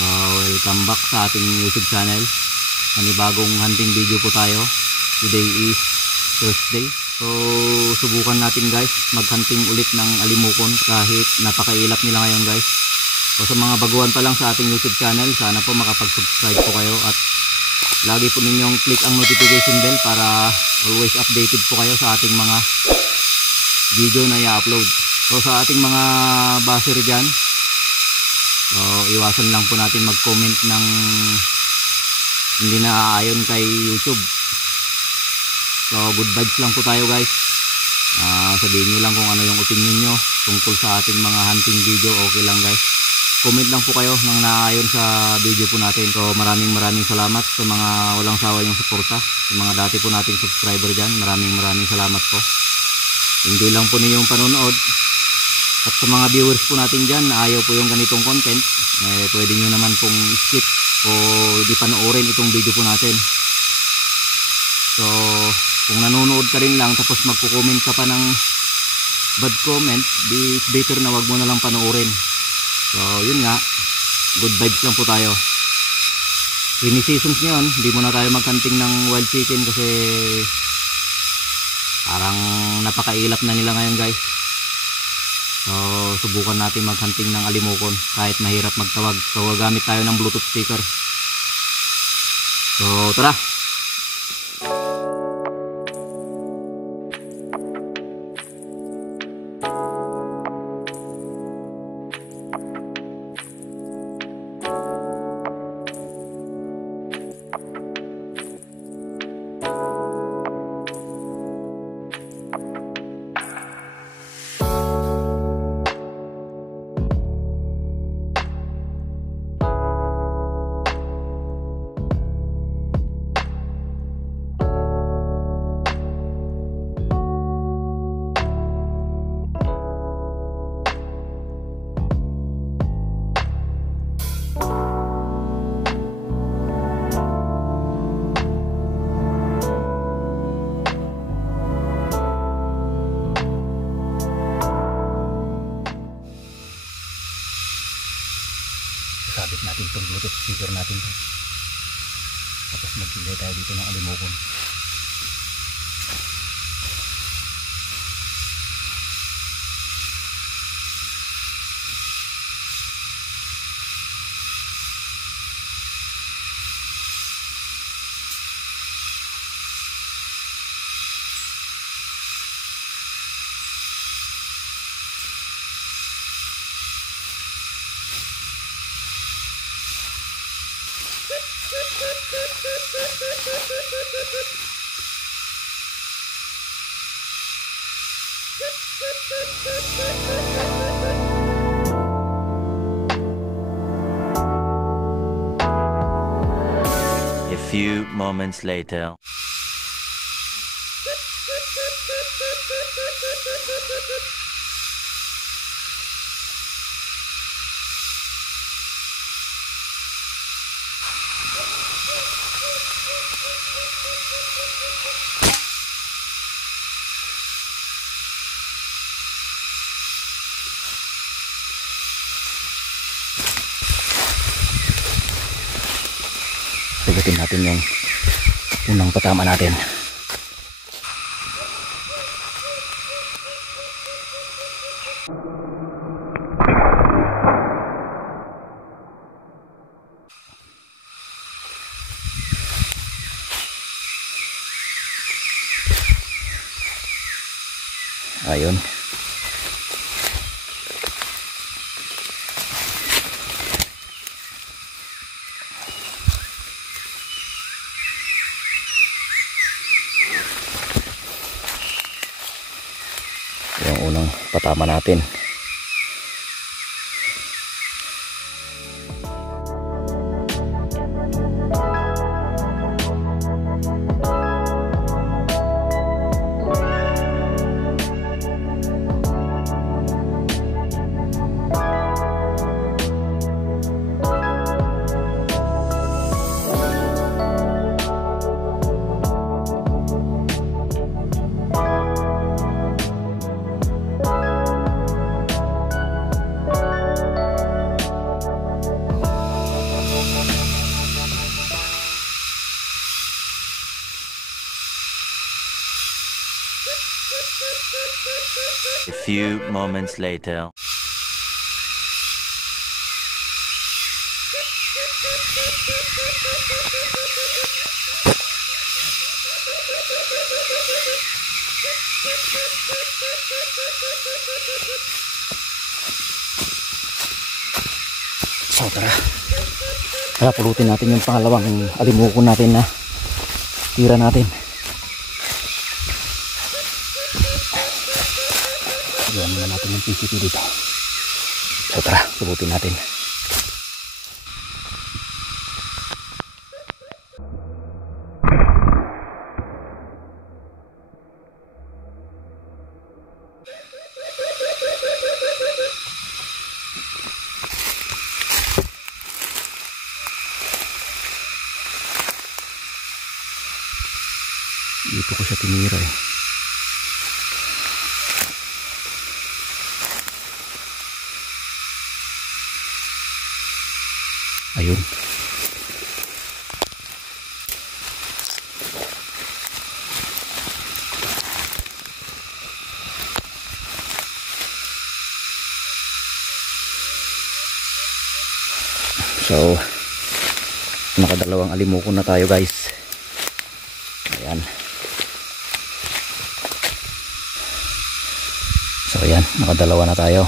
So welcome back sa ating YouTube channel. Panibagong hunting video po tayo. Today is Thursday. So subukan natin guys maghunting ulit ng alimukon kahit napakailap nila ngayon guys. So sa mga baguhan pa lang sa ating YouTube channel, sana po makapag-subscribe po kayo at lagi po ninyong click ang notification bell para always updated po kayo sa ating mga video na i-upload. So sa ating mga baser dyan, so iwasan lang po natin mag-comment ng hindi naaayon kay YouTube. So good vibes lang po tayo guys. Sabihin nyo lang kung ano yung opinion nyo tungkol sa ating mga hunting video. Okay lang guys, comment lang po kayo nang naaayon sa video po natin. So maraming salamat sa mga walang sawa yung suporta, sa mga dati po nating subscriber dyan. Maraming salamat po. Hindi lang po ninyong panonood at sa mga viewers po natin dyan na ayaw po yung ganitong content, pwede nyo naman pong skip o di panoorin itong video po natin. So kung nanonood ka rin lang tapos magko-comment ka pa ng bad comment, di better na wag mo na lang panoorin. So yun nga, good vibes lang po tayo. Rainy seasons ngayon, hindi mo na tayo magkanting ng wild chicken kasi parang napakailap na nila ngayon guys. So subukan natin maghunting ng alimukon kahit mahirap magtawag. So gagamit tayo ng Bluetooth speaker. So tara. Sabit natin itong Bluetooth speaker natin to. Tapos maghintay tayo dito ng alimukon. A few moments later. Sagutin natin yung unang patama natin. Ayun. Yung unang patama natin. few moments later. So tara. Tara, pulutin natin yung pangalawang alimuko natin na tira natin. Iwan muna natin yung PCP dito. So tara, pulutin natin. Dito ko siya tinira eh. Ayun. So, nakadalawang alimuko na tayo guys. Ayan. So ayan, nakadalawa na tayo.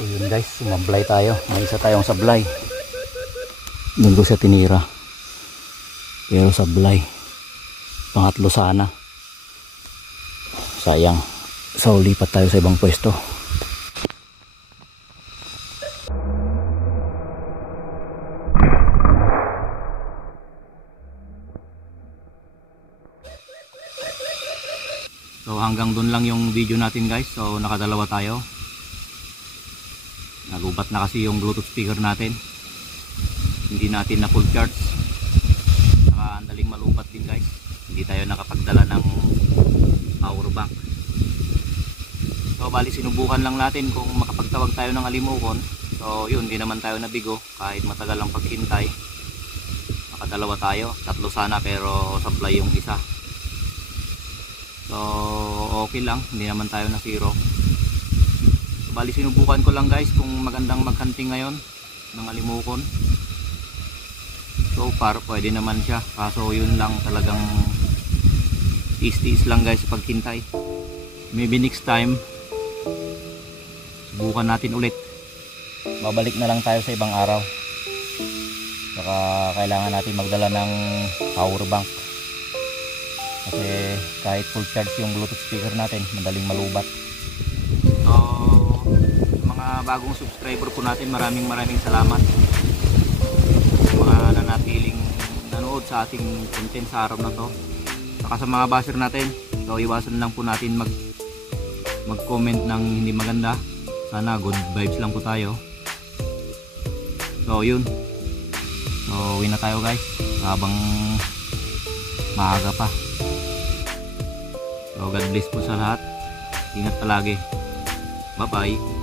So yun guys, sumablay tayo. May isa tayong sablay. Doon ko siya tinira. Pero sablay. Pangatlo sana. Sayang. So lipat tayo sa ibang pwesto. So hanggang doon lang yung video natin guys. So nakadalawa tayo. Nagubat na kasi yung Bluetooth speaker natin. Hindi natin na full charge. Saka andaling malubat din guys. Hindi tayo nakapagdala ng power bank. So bali sinubukan lang natin kung makapagtawag tayo ng alimukon. So yun, di naman tayo nabigo kahit matagal ang paghintay. Nakadalawa tayo, tatlo sana pero supply yung isa. So okay lang, hindi naman tayo na zero. So, bali sinubukan ko lang guys kung magandang maghunting ngayon ng alimukon. So far pwede naman siya, kaso yun lang talagang tiis-tiis lang guys sa paghintay. Maybe next time subukan natin ulit. Babalik na lang tayo sa ibang araw. Saka kailangan natin magdala ng power bank. Kasi kahit full charge yung Bluetooth speaker natin, madaling malubat. So, mga bagong subscriber po natin, maraming salamat. Mga nanatiling nanood sa ating content sa araw na to. Saka sa mga basher natin, so iwasan lang po natin mag-comment ng hindi maganda. Sana good vibes lang po tayo. So yun. So uwi na tayo guys habang maaga pa. So God bless po sa lahat. Ingat palagi. Bye bye.